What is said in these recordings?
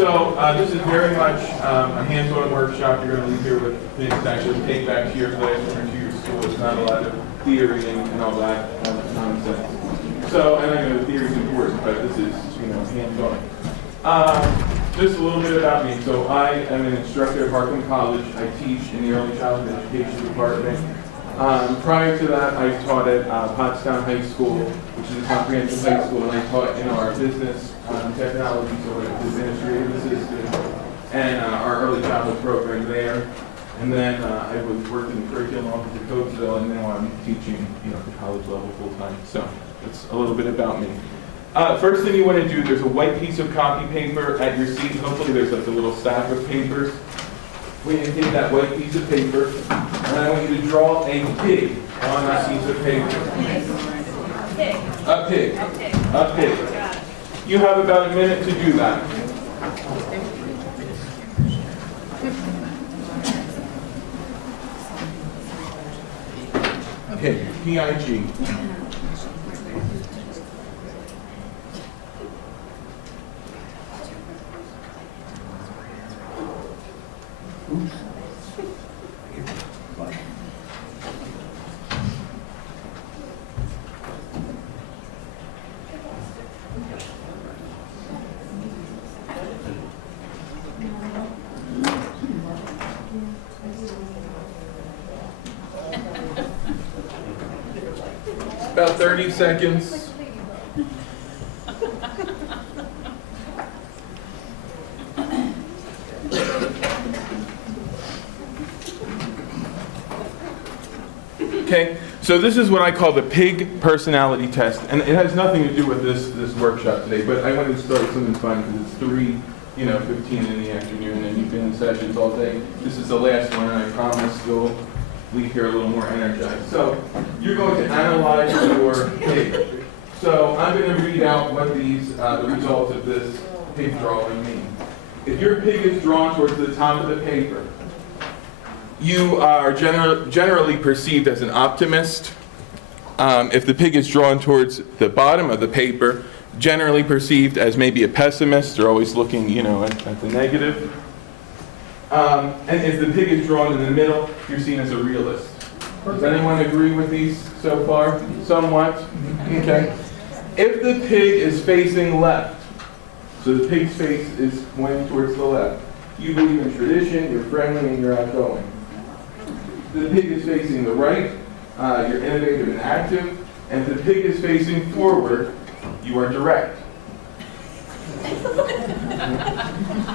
This is very much a hands-on workshop. You're going to leave here with things to actually take back to your classroom or to your school. It's not a lot of theory and all that nonsense. So, and I know the theory is important, but this is, hands-on. Just a little bit about me. So I am an instructor at Hartland College. I teach in the early childhood education department. Prior to that, I taught at Pottstown High School, which is a comprehensive high school, and I taught in our business technology, so an administrative assistant, and our early childhood program there. And then I was working in the curriculum office at Coatesville, and now I'm teaching, the college level full time. So that's a little bit about me. First thing you want to do, there's a white piece of copy paper at your seat. Hopefully there's like a little stack of papers. We're going to take that white piece of paper, and I want you to draw a pig on that piece of paper. A pig. A pig. You have about a minute to do that. Pig. P-I-G. Oops. About 30 seconds. Okay, so this is what I call the PIG personality test, and it has nothing to do with this workshop today, but I wanted to start with something fun because it's 3:15 in the afternoon, and you've been in sessions all day. This is the last one, and I promise you'll leave here a little more energized. So you're going to analyze your PIG. So I'm going to read out what the results of this PIG drawing mean. If your PIG is drawn towards the top of the paper, you are generally perceived as an optimist. If the pig is drawn towards the bottom of the paper, generally perceived as maybe a pessimist. They're always looking, at the negative. And if the pig is drawn in the middle, you're seen as a realist. Does anyone agree with these so far? Somewhat? Okay. If the pig is facing left, so the pig's face is pointing towards the left, you believe in tradition, you're friendly, and you're outgoing. The pig is facing the right, you're innovative and active, and if the pig is facing forward, you are direct.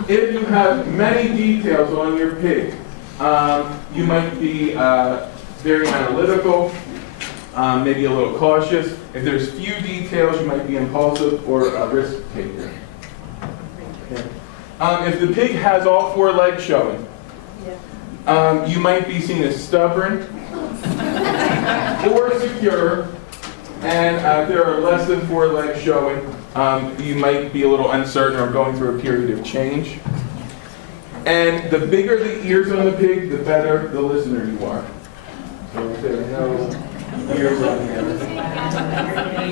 If you have many details on your pig, you might be very analytical, maybe a little cautious. If there's few details, you might be impulsive or a risk taker. Okay. If the pig has all four legs showing, you might be seen as stubborn or secure, and if there are less than four legs showing, you might be a little uncertain or going through a period of change. And the bigger the ears on the pig, the better the listener you are. So if there are no ears on here.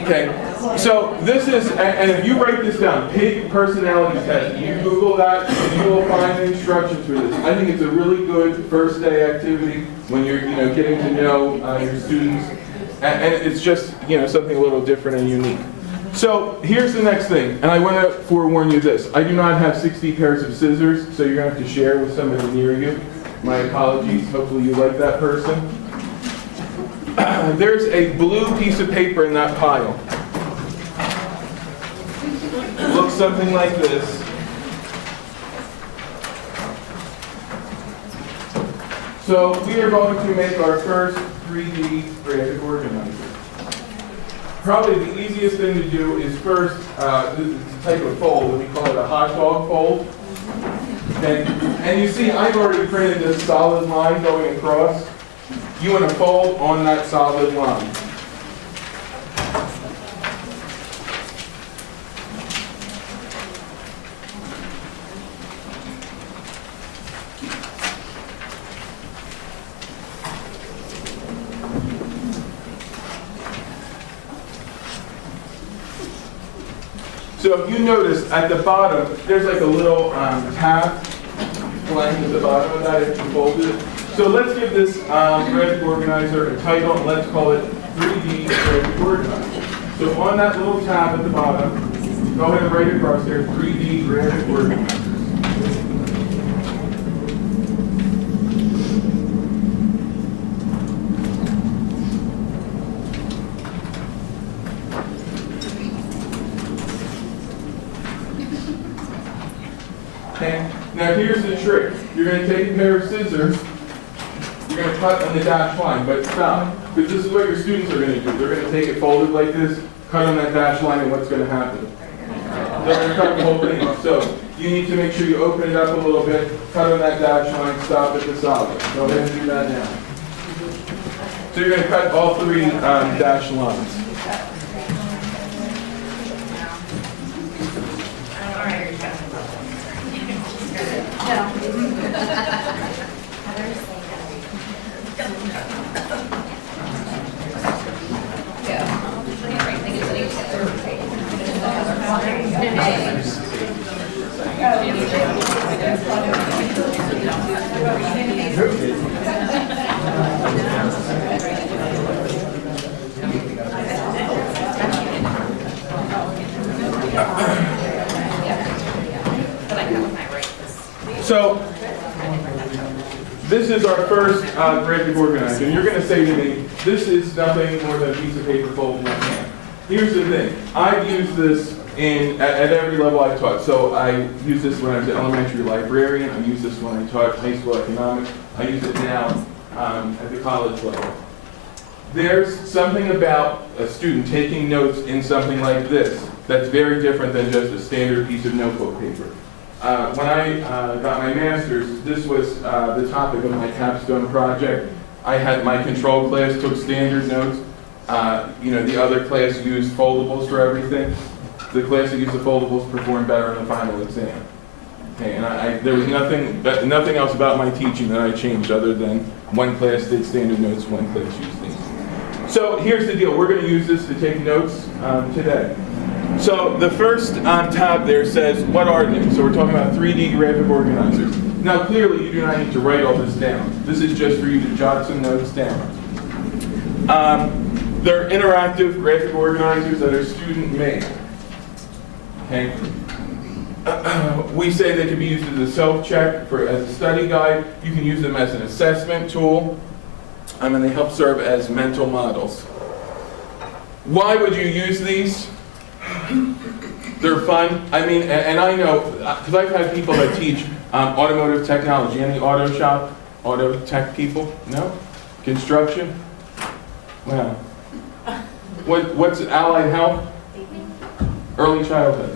Okay, so this is, and if you write this down, pig personality test, you Google that, and you will find the instructions for this. I think it's a really good first day activity when you're, getting to know your students, and it's just, something a little different and unique. So here's the next thing, and I want to forewarn you this. I do not have 60 pairs of scissors, so you're going to have to share with somebody near you. My apologies. Hopefully you like that person. There's a blue piece of paper in that pile. It looks something like this. So we are going to make our first 3D graphic organizer. Probably the easiest thing to do is first, this is a type of fold, and we call it a hot dog fold. And you see, I've already printed this solid line going across. You want to fold on that solid line. So if you notice at the bottom, there's like a little tab blank at the bottom of that if you fold it. So let's give this graphic organizer a title, and let's call it 3D graphic organizer. So on that little tab at the bottom, go ahead and write across there, 3D graphic organizer. Okay. Now here's the trick. You're going to take a pair of scissors, you're going to cut on the dashed line, but stop. Because this is what your students are going to do. They're going to take it folded like this, cut on that dashed line, and what's going to happen? They're going to cut the whole thing off. So you need to make sure you open it up a little bit, cut on that dashed line, stop at the solid. Go ahead and do that now. So you're going to cut all three dashed lines. So, this is our first graphic organizer, and you're going to say to me, this is nothing more than a piece of paper folded in hand. Here's the thing, I've used this at every level I've taught. So I used this when I was an elementary librarian, I used this when I taught high school economics, I use it now at the college level. There's something about a student taking notes in something like this that's very different than just a standard piece of notebook paper. When I got my master's, this was the topic of my capstone project. I had my control class took standard notes. The other class used foldables for everything. The class that used the foldables performed better in the final exam. Okay, and there was nothing else about my teaching that I changed other than one class did standard notes, one class used these. So here's the deal. We're going to use this to take notes today. So the first tab there says, what are they? So we're talking about 3D graphic organizers. Now clearly you do not need to write all this down. This is just for you to jot some notes down. They're interactive graphic organizers that are student made. Okay. We say they can be used as a self-check, as a study guide. You can use them as an assessment tool. And they help serve as mental models. Why would you use these? They're fun. I mean, and I know, because I've had people that teach automotive technology. Any auto shop, auto tech people? No? Construction? Wow. What's allied health? Early childhood.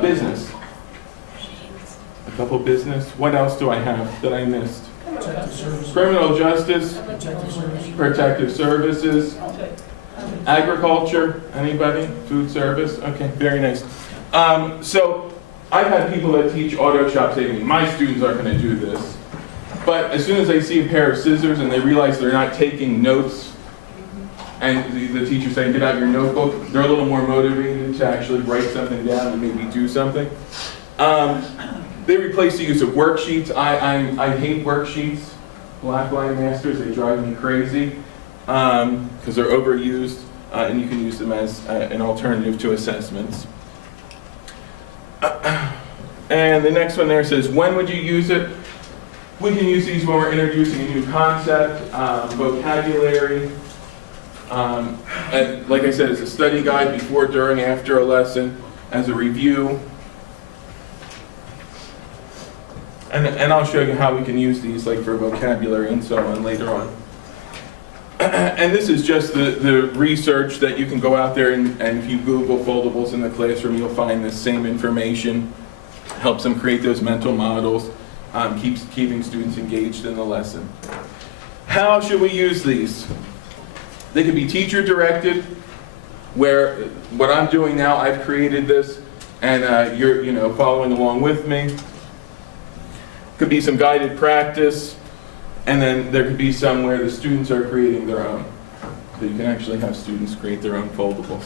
Business. A couple business. What else do I have that I missed? Criminal justice. Protective services. Agriculture. Anybody? Food service. Okay, very nice. So I've had people that teach auto shop say to me, my students aren't going to do this. But as soon as they see a pair of scissors and they realize they're not taking notes, and the teacher saying, get out your notebook, they're a little more motivated to actually write something down and maybe do something. They replace the use of worksheets. I hate worksheets. Blackline masters, they drive me crazy because they're overused, and you can use them as an alternative to assessments. And the next one there says, when would you use it? We can use these when we're introducing a new concept, vocabulary, and like I said, as a study guide before, during, after a lesson, as a review. And I'll show you how we can use these like for vocabulary and so on later on. And this is just the research that you can go out there and if you Google foldables in the classroom, you'll find the same information. Helps them create those mental models, keeping students engaged in the lesson. How should we use these? They can be teacher directed, where what I'm doing now, I've created this, and you're following along with me. Could be some guided practice, and then there could be some where the students are creating their own. So you can actually have students create their own foldables.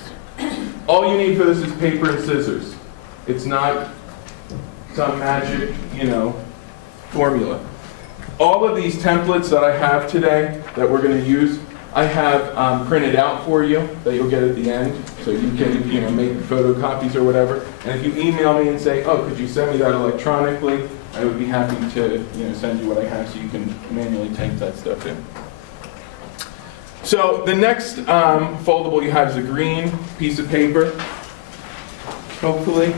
All you need for this is paper and scissors. It's not some magic, formula. All of these templates that I have today that we're going to use, I have printed out for you that you'll get at the end, so you can make photocopies or whatever. And if you email me and say, oh, could you send me that electronically, I would be happy to send you what I have so you can manually type that stuff in. So the next foldable you have is a green piece of paper, hopefully.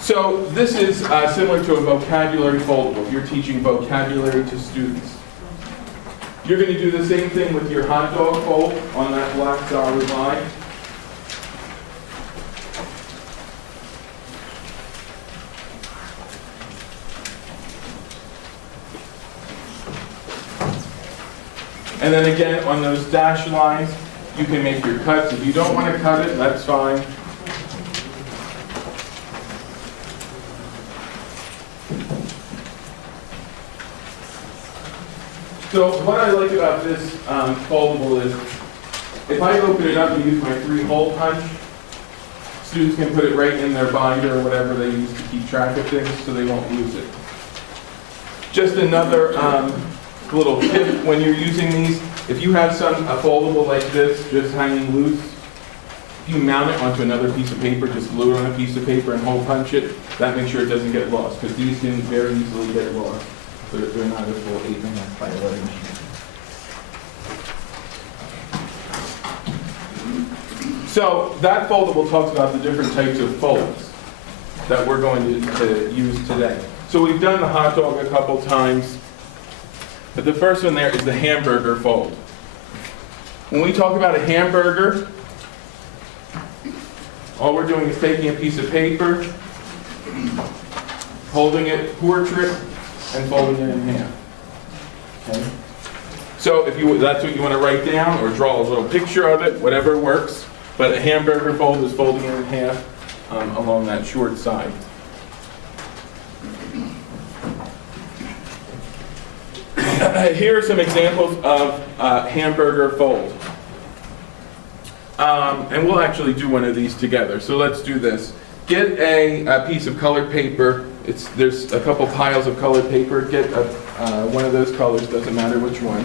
So this is similar to a vocabulary foldable. You're teaching vocabulary to students. You're going to do the same thing with your hot dog fold on that black solid line. And then again, on those dashed lines, you can make your cuts. If you don't want to cut it, that's fine. So what I like about this foldable is, if I open it up and use my 3-hole punch, students can put it right in their binder or whatever they use to keep track of things so they won't lose it. Just another little tip when you're using these, if you have a foldable like this just hanging loose, if you mount it onto another piece of paper, just glue it on a piece of paper and hole punch it, that makes sure it doesn't get lost, because these can very easily get lost. They're not a full 8.5 by 11 sheet. So that foldable talks about the different types of folds that we're going to use today. So we've done the hot dog a couple times, but the first one there is the hamburger fold. When we talk about a hamburger, all we're doing is taking a piece of paper, holding it portrait, and folding it in half. Okay? So if that's what you want to write down, or draw a little picture of it, whatever works. But a hamburger fold is folding it in half along that short side. Here are some examples of hamburger fold. And we'll actually do one of these together. So let's do this. Get a piece of colored paper. There's a couple piles of colored paper. Get one of those colors, doesn't matter which one.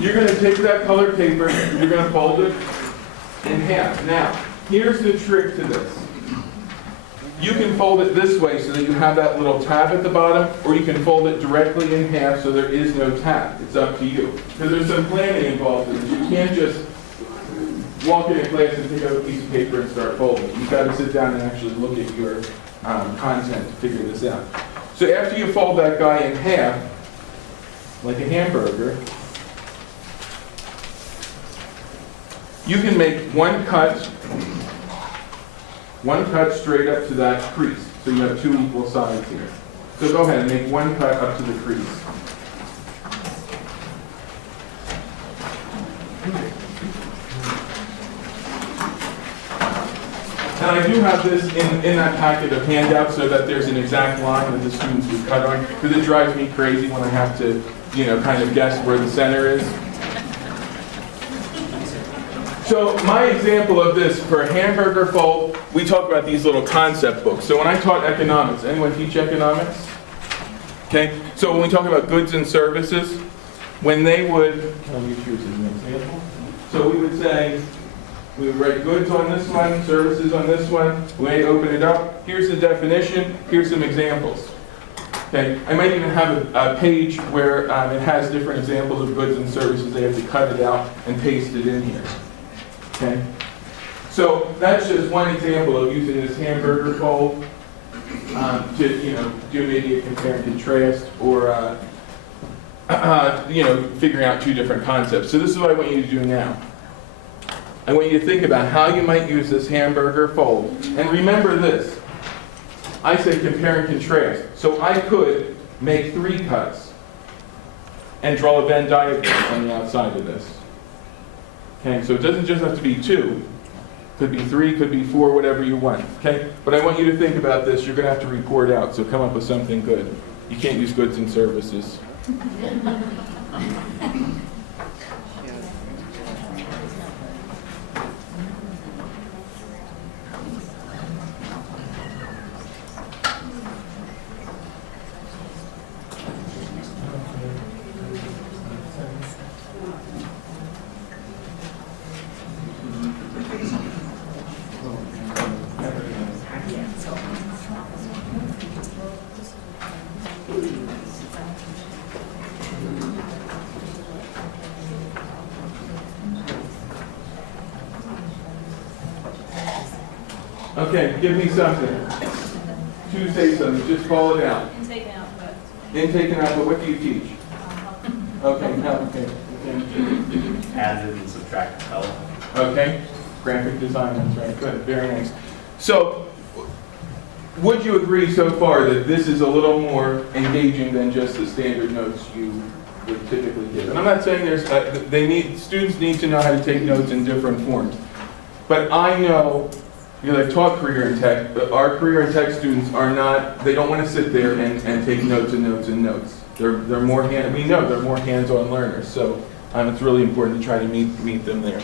You're going to take that colored paper, you're going to fold it in half. Now, here's the trick to this. You can fold it this way so that you have that little tab at the bottom, or you can fold it directly in half so there is no tab. It's up to you. Because there's some planning involved in this. You can't just walk into class and pick up a piece of paper and start folding. You've got to sit down and actually look at your content to figure this out. So after you fold that guy in half, like a hamburger, you can make one cut straight up to that crease. So you have two equal sides here. So go ahead and make one cut up to the crease. And I do have this in that packet of handouts so that there's an exact line that the students would cut on, because it drives me crazy when I have to, kind of guess where the center is. So my example of this for a hamburger fold, we talk about these little concept books. So when I taught economics, anyone teach economics? Okay, so when we talk about goods and services, when they would, let me choose as an example. So we would say, we would write goods on this one, services on this one. When they open it up, here's the definition, here's some examples. Okay, I might even have a page where it has different examples of goods and services. They have to cut it out and paste it in here. Okay, so that's just one example of using this hamburger fold to do maybe a compare and contrast, or figuring out two different concepts. So this is what I want you to do now. I want you to think about how you might use this hamburger fold. And remember this, I said compare and contrast. So I could make 3 cuts and draw a Venn diagram on the outside of this. Okay, so it doesn't just have to be 2. Could be 3, could be 4, whatever you want. Okay, but I want you to think about this. You're going to have to report out, so come up with something good. You can't use goods and services. Okay, give me something. To say something, just call it out. Intake and output. Intake and output, what do you teach? Okay, okay. Added and subtracted color. Okay, graphic design, that's right, good, very nice. So, would you agree so far that this is a little more engaging than just the standard notes you would typically give? And I'm not saying students need to know how to take notes in different forms. But I know, because I've taught career in tech, but our career in tech students are not, they don't want to sit there and take notes and notes and notes. They're more we know they're more hands-on learners, so it's really important to try to meet them there.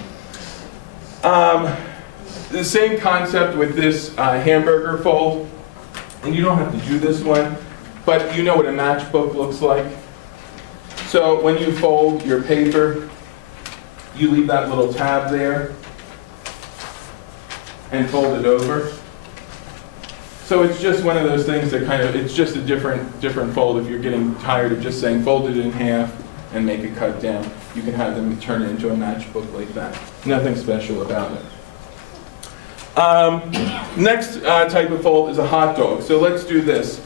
The same concept with this hamburger fold, and you don't have to do this one, but you know what a matchbook looks like. So when you fold your paper, you leave that little tab there and fold it over. So it's just one of those things that it's just a different fold. If you're getting tired of just saying fold it in half and make it cut down, you can have them turn it into a matchbook like that. Nothing special about it. Next type of fold is a hot dog. So let's do this.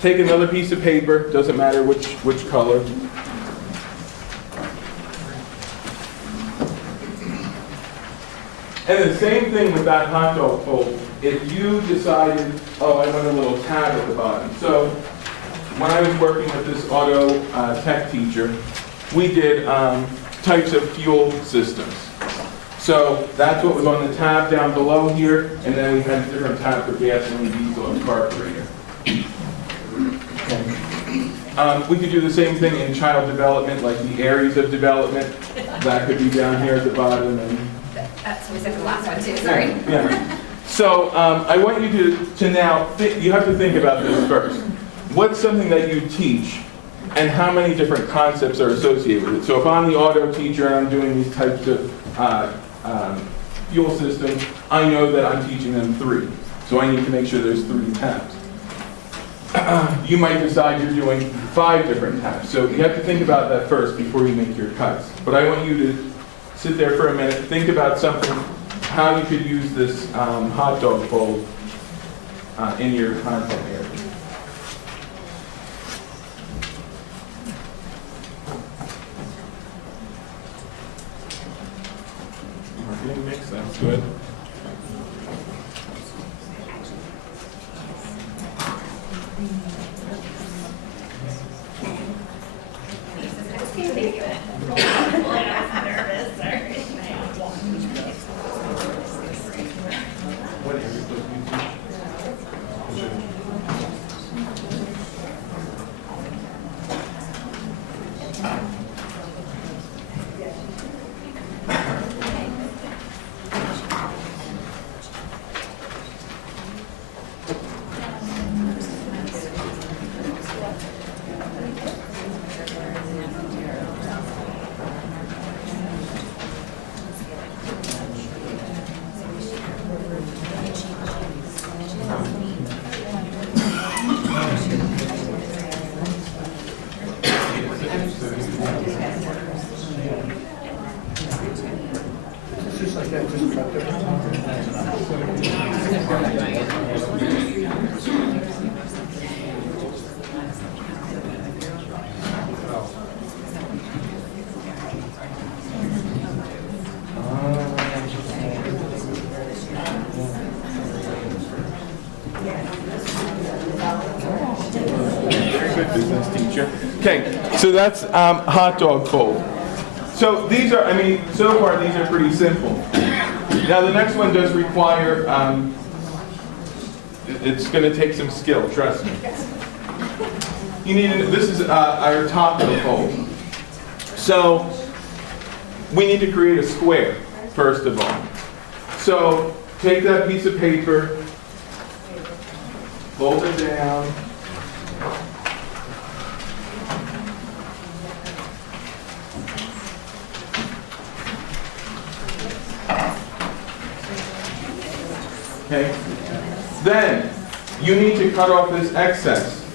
Take another piece of paper, doesn't matter which color. And the same thing with that hot dog fold. If you decided, oh, I want a little tab at the bottom. So when I was working with this auto tech teacher, we did types of fuel systems. So that's what was on the tab down below here, and then we had a different tab for gasoline, diesel, and carburetor. Okay. We could do the same thing in child development, like the areas of development. That could be down here at the bottom. And That's what we said for the last one too, sorry. yeah. So I want you to now, you have to think about this first. What's something that you teach, and how many different concepts are associated with it? So if I'm the auto teacher and I'm doing these types of fuel systems, I know that I'm teaching them 3. So I need to make sure there's 3 tabs. You might decide you're doing 5 different tabs. So you have to think about that first before you make your cuts. But I want you to sit there for a minute, think about something, how you could use this hot dog fold in your content area. Marketing mix, that's good. Business teacher. Okay, so that's hot dog fold. So these are, so far these are pretty simple. Now the next one does require, it's going to take some skill, trust me. you need, this is our taco fold. So we need to create a square, first of all. So take that piece of paper, fold it down. Okay. Then you need to cut off this excess.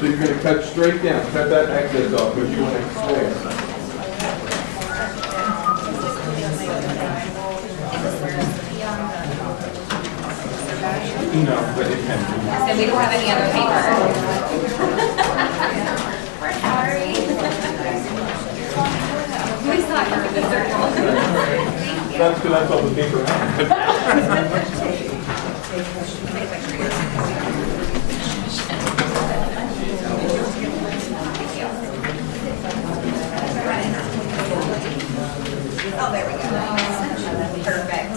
So you're going to cut straight down, cut that excess off, because you want a square. No, but it can be. So we don't have any other paper. We're sorry. We thought you were the circle. That's because that's all the paper I Oh, there we go. Perfect.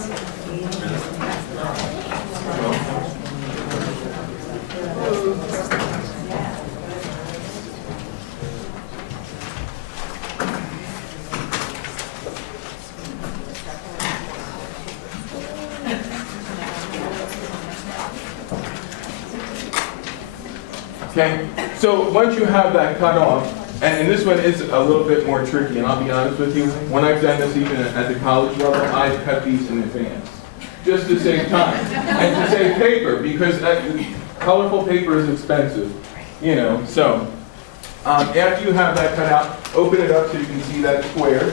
Okay, so once you have that cut off, and this one is a little bit more tricky, and I'll be honest with you, when I've done this even at the college level, I've cut these in advance, just to save time, and to save paper, because colorful paper is expensive, you know, so. After you have that cut out, open it up so you can see that square.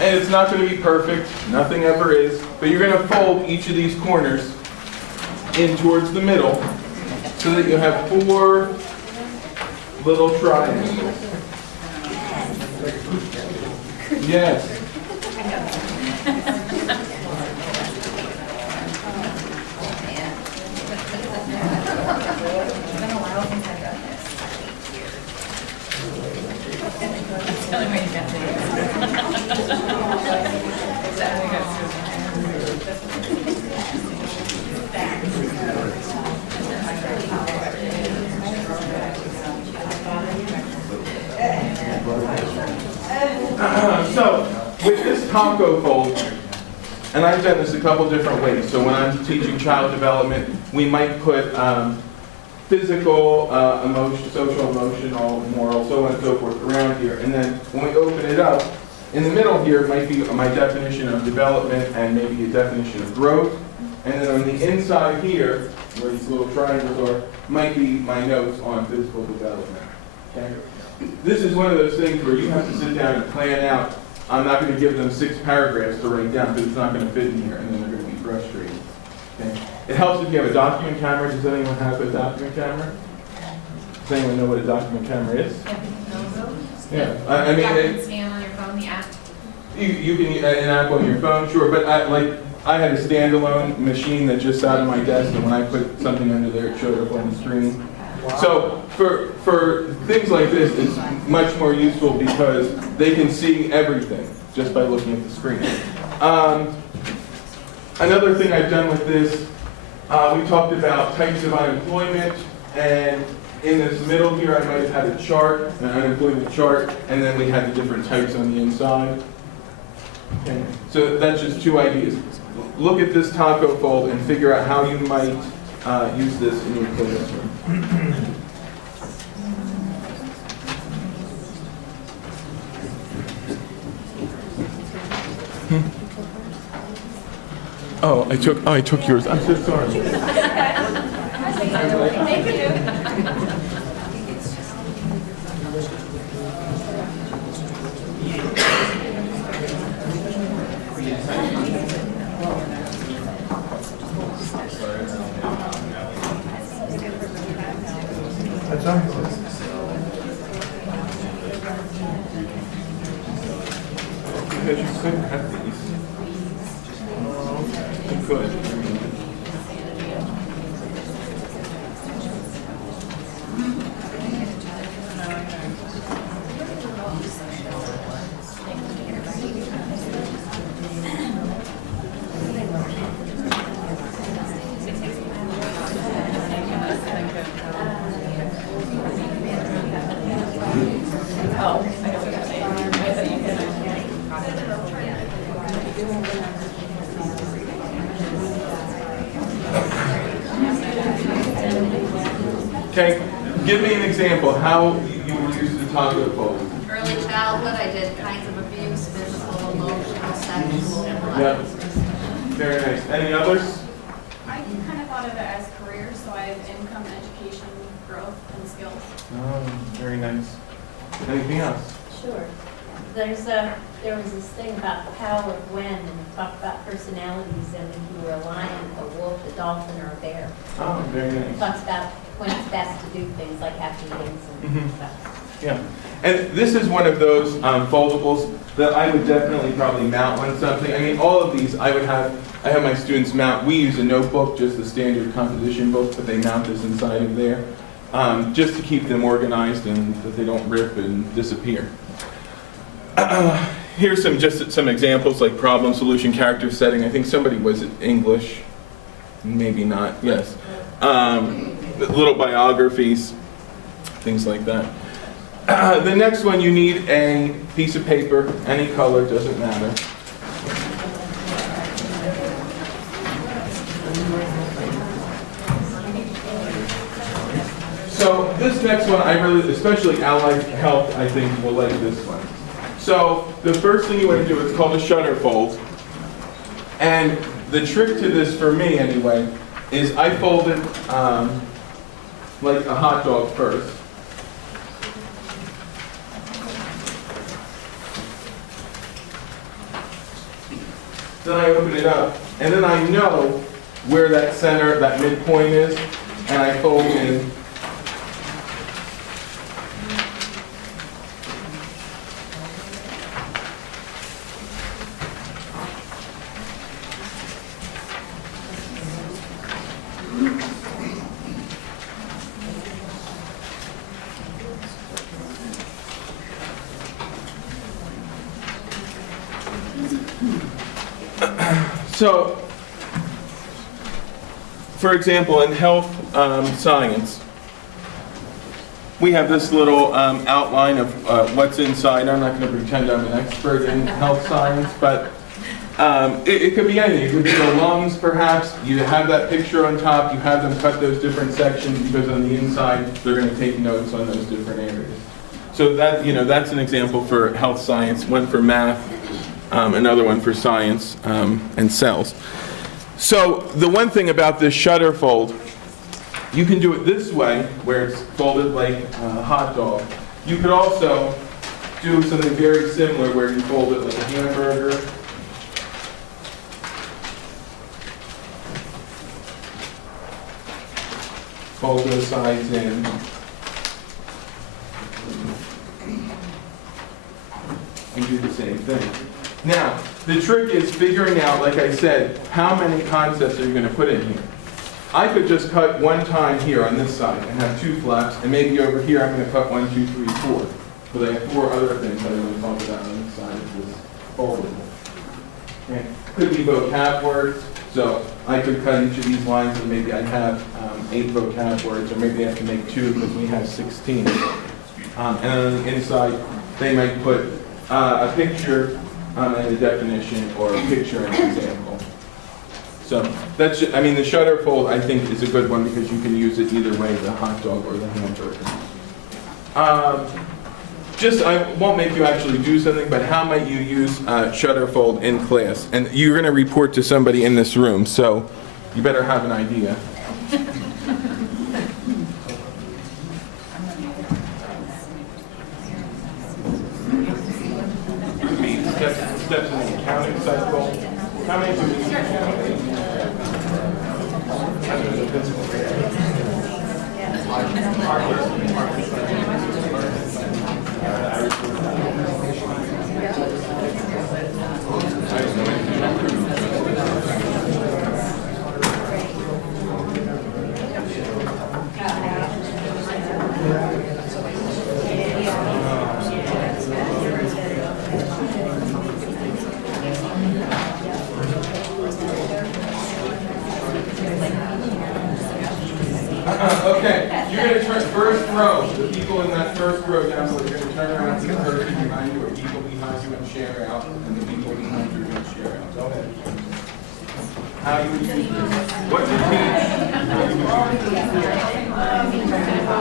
And it's not going to be perfect, nothing ever is, but you're going to fold each of these corners in towards the middle so that you have 4 little triangles. Yes. It's been a while since I've done this. That's the only way to get So, with this taco fold, and I've done this a couple different ways. So when I'm teaching child development, we might put physical, social, emotional, moral, so on and so forth around here. And then when we open it up, in the middle here might be my definition of development and maybe a definition of growth. And then on the inside here, where these little triangles are, might be my notes on physical development. Okay? This is one of those things where you have to sit down and plan out. I'm not going to give them 6 paragraphs to write down because it's not going to fit in here, and then they're going to be frustrated. Okay? It helps if you have a document camera. Does anyone have a document camera? Does anyone know what a document camera is? Yeah. I mean, Document scan on your phone, the app. you can use an app on your phone, sure, but I had a standalone machine that just sat on my desk, and when I put something under there, it showed up on the screen. So for things like this, it's much more useful because they can see everything just by looking at the screen. Another thing I've done with this, we talked about types of unemployment, and in this middle here, I might have had a chart, an unemployment chart, and then we had the different types on the inside. Okay. So that's just 2 ideas. Look at this taco fold and figure out how you might use this in your classroom. Oh, I took yours. I'm so sorry. That's all right. Because you couldn't have these. You could. Okay, give me an example, how you would use the taco fold. Early childhood, I did kinds of abuse, physical, emotional, sexual, Yeah, very nice. Any others? I kind of thought of it as careers, so I have income, education, growth, and skills. Oh, very nice. Anything else? Sure. There was this thing about the power of when, and it talked about personalities, and if you were a lion, a wolf, a dolphin, or a bear. Oh, very It nice. talks about when it's best to do things like have meetings and Mhm. stuff. Yeah, and this is one of those foldables that I would definitely probably mount on something. I mean, all of these I have my students mount. We use a notebook, just the standard composition book, but they mount this inside of there, just to keep them organized and that they don't rip and disappear. Here's just some examples like problem, solution, character, setting. I think somebody was it English, maybe not. Yes, little biographies, things like that. The next one, you need a piece of paper, any color, doesn't matter. So this next one, especially allied health, I think will like this one. So the first thing you want to do is called a shutter fold. And the trick to this, for me anyway, is I fold it like a hot dog first. Then I open it up, and then I know where that center, that midpoint is, and I fold in. So, for example, in health science, we have this little outline of what's inside. I'm not going to pretend I'm an expert in health science, but it could be anything. It could be the lungs, perhaps. You have that picture on top. You have them cut those different sections because on the inside, they're going to take notes on those different areas. So that, that's an example for health science, one for math, another one for science and cells. So the one thing about this shutter fold, you can do it this way, where it's folded like a hot dog. You could also do something very similar, where you fold it like a hamburger. Fold those sides in. And do the same thing. Now, the trick is figuring out, like I said, how many concepts are you going to put in here. I could just cut one time here on this side and have 2 flaps, and maybe over here I'm going to cut 1, 2, 3, 4. But I have 4 other things that I'm going to talk about on this side of this fold. Okay. Could be vocab words, so I could cut each of these lines and maybe I'd have 8 vocab words, or maybe I have to make 2 because we have 16. And then on the inside, they might put a picture and a definition, or a picture and an example. So that's, the shutter fold I think is a good one because you can use it either way, the hot dog or the hamburger. I won't make you actually do something, but how might you use shutter fold in class? And you're going to report to somebody in this room, so you better have an idea. Steps in the accounting cycle. How many do we need? Okay, you're going to turn first row. The people in that first row down below, you're going to turn around to the person behind you or people behind you and share out, and the people behind you are going to share out. Go ahead. How do you use this? What do you teach? How do you use it?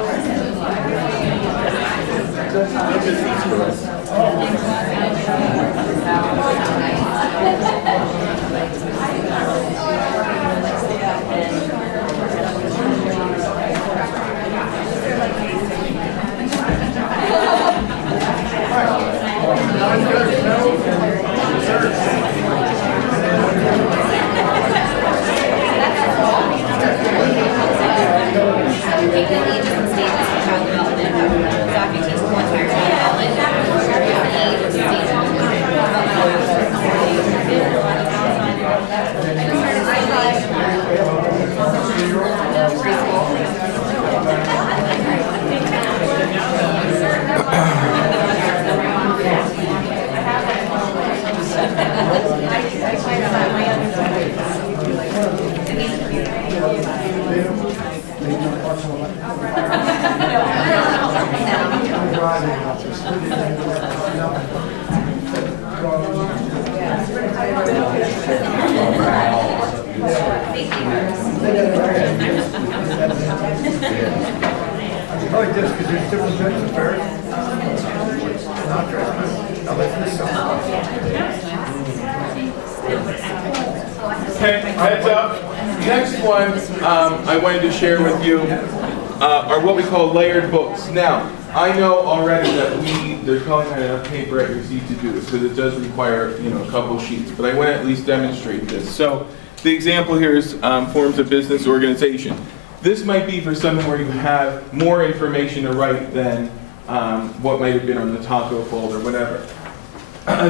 Take the ages and stages of child development. Zachary takes the entire I like this because there's different types of parrots. Not dressed. I like this one. Okay, heads up. Next one I wanted to share with you are what we call layered books. Now, I know already that there's probably not enough paper at your seat to do this because it does require, a couple sheets, but I want to at least demonstrate this. So the example here is forms of business organization. This might be for something where you have more information to write than what might have been on the taco folder, whatever.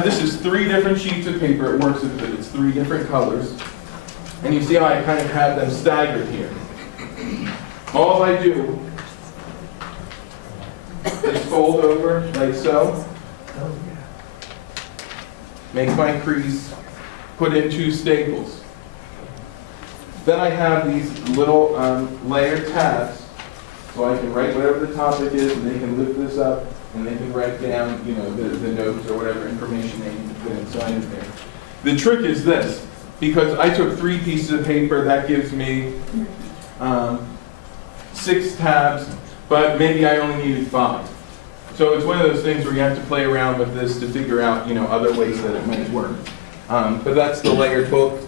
This is 3 different sheets of paper. It works with it. It's 3 different colors. And you see how I kind of have them staggered here. All I do is fold over like so. Make my crease. Put in 2 staples. Then I have these little layered tabs, so I can write whatever the topic is, and they can lift this up, and they can write down, the notes or whatever information they need to put inside of there. The trick is this, because I took 3 pieces of paper, that gives me 6 tabs, but maybe I only needed 5. So it's one of those things where you have to play around with this to figure out, other ways that it might work. But that's the layered book.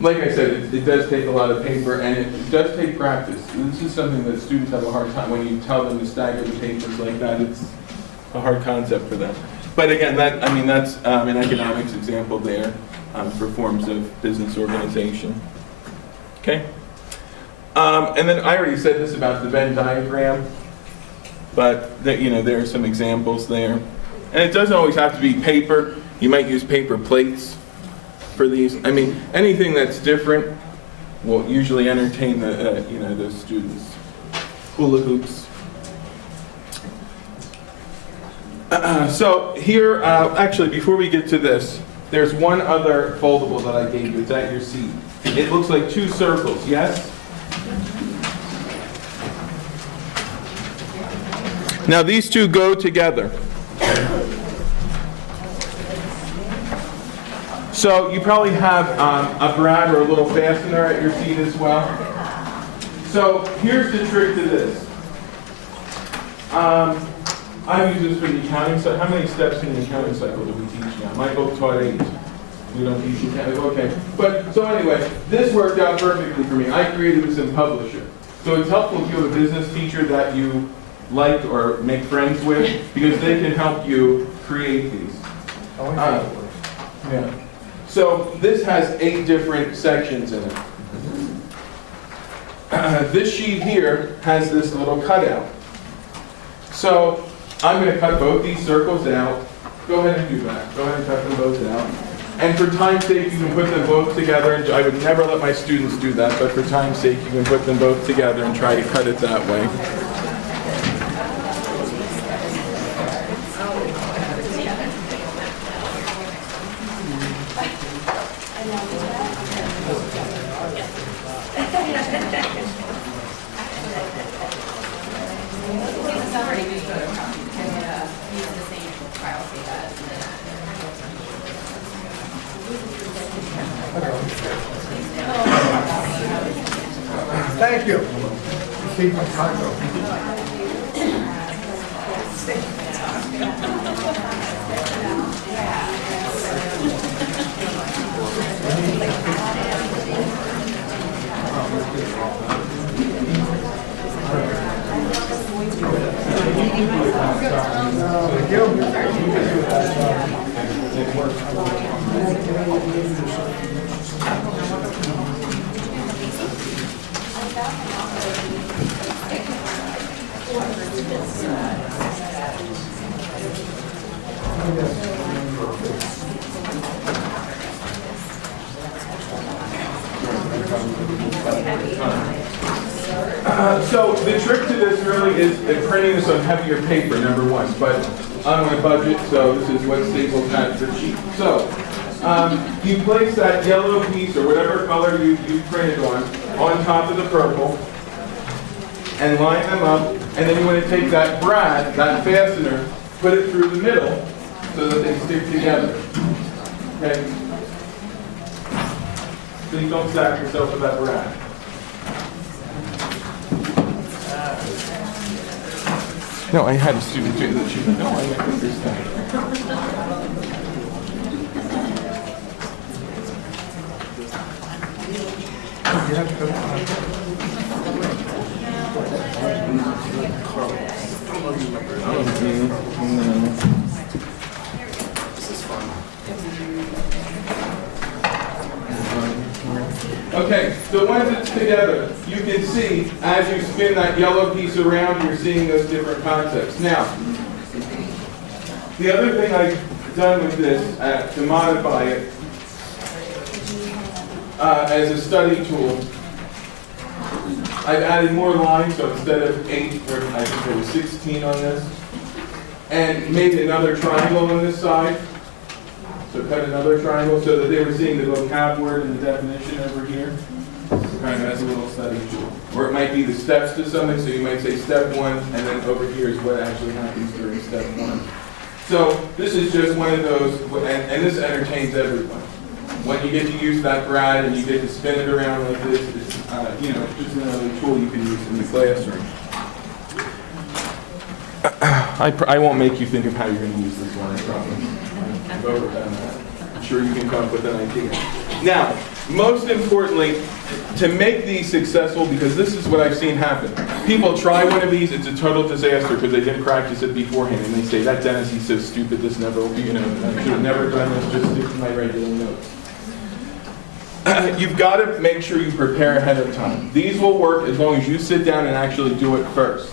Like I said, it does take a lot of paper, and it does take practice. This is something that students have a hard time, when you tell them to stagger the papers like that, it's a hard concept for them. But again, that's an economics example there for forms of business organization. Okay? And then I already said this about the Venn diagram, but there are some examples there. And it doesn't always have to be paper. You might use paper plates for these. Anything that's different will usually entertain the students. Hula hoops. So here, actually, before we get to this, there's one other foldable that I gave you. It's at your seat. It looks like 2 circles, yes? Now these 2 go together. So you probably have a brad or a little fastener at your seat as well. So here's the trick to this. I use this for the accounting cycle. How many steps in the accounting cycle do we teach now? My book taught 8. We don't teach accounting. Okay. But so anyway, this worked out perfectly for me. I created this in Publisher. So it's helpful if you have a business teacher that you like or make friends with, because they can help you create these. Yeah. So this has 8 different sections in it. This sheet here has this little cutout. So I'm going to cut both these circles out. Go ahead and do that. Go ahead and cut them both out. And for time's sake, you can put them both together. And I would never let my students do that, but for time's sake, you can put them both together and try to cut it that way. Thank you. Keep my taco. So the trick to this really is printing this on heavier paper, number one, but I'm on a budget, so this is what Staples has for cheap. So you place that yellow piece or whatever color you printed on top of the purple and line them up, and then you want to take that brad, that fastener, put it through the middle so that they stick together. Okay? Please don't stack yourself with that brad. No, I had a student do that. She said, no, I make understand. You have to go. Okay, so once it's together, you can see as you spin that yellow piece around, you're seeing those different concepts. Now, the other thing I've done with this to modify it as a study tool, I've added more lines, so instead of 8, or I think there was 16 on this, and made another triangle on this side. So cut another triangle so that they were seeing the vocab word and the definition over here. Kind of as a little study tool. Or it might be the steps to something, so you might say step 1, and then over here is what actually happens during step 1. So this is just one of those, and this entertains everyone. When you get to use that brad and you get to spin it around like this, it's, it's just another tool you can use in the classroom. I won't make you think of how you're going to use this one, I promise. I've overdone that. I'm sure you can come up with an idea. Now, most importantly, to make these successful, because this is what I've seen happen. People try one of these, it's a total disaster because they didn't practice it beforehand, and they say, that dentist, he's so stupid, this never will be, I should have never done this, just stick to my regular notes. You've got to make sure you prepare ahead of time. These will work as long as you sit down and actually do it first.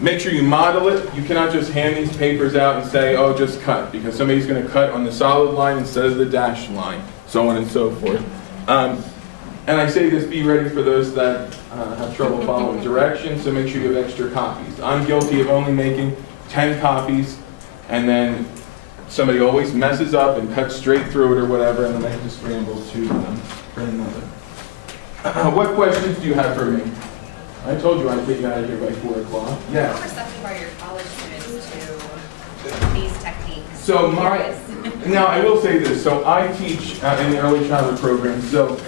Make sure you model it. You cannot just hand these papers out and say, oh, just cut, because somebody's going to cut on the solid line instead of the dashed line, so on and so forth. And I say this, be ready for those that have trouble following directions, so make sure you have extra copies. I'm guilty of only making 10 copies, and then somebody always messes up and cuts straight through it or whatever, and then I have to scramble to print another. What questions do you have for me? I told you I'd get you out of here by 4 o'clock. Yeah. How receptive are your college students to these techniques? So now I will say this. So I teach in the early childhood program. So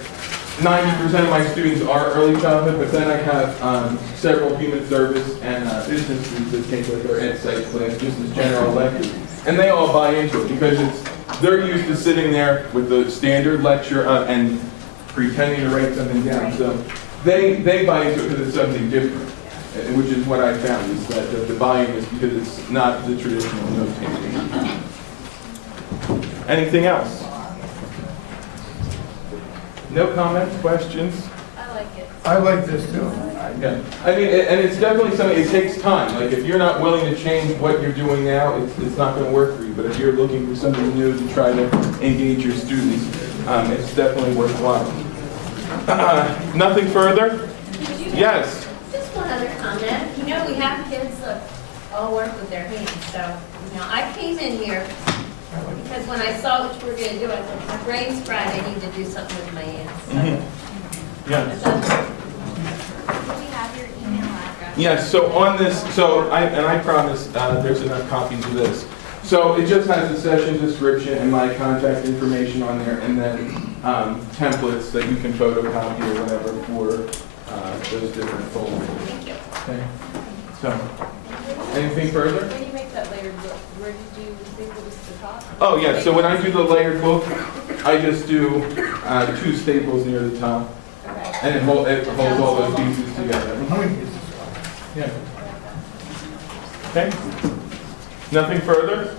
90% of my students are early childhood, but then I have several human service and business students that take like their ed psych class just as general lectures. And they all buy into it because they're used to sitting there with the standard lecture and pretending to write something down. So they buy into it because it's something different, which is what I found is that the buy-in is because it's not the traditional note-taking. Anything else? No comments, questions? I like it. I like this too. Yeah. I mean, and it's definitely something, it takes time. Like, if you're not willing to change what you're doing now, it's not going to work for you. But if you're looking for something new to try to engage your students, it's definitely worthwhile. Nothing further? Yes? Just one other comment. We have kids that all work with their hands, so, I came in here because when I saw what you were going to do, I thought, my brain's fried, I need to do something with my hands. Yes. Do we have your email address? Yes, so on this, I promise there's enough copies of this. So it just has the session description and my contact information on there, and then templates that you can photocopy or whatever for those different folders. Thank you. Okay. So, Anything further? When you make that layered book, where did you staple this to the top? Oh, yeah, so when I do the layered book, I just do 2 staples near the top, Okay. and it holds all those pieces together. How many pieces are Yeah. Okay? Nothing further?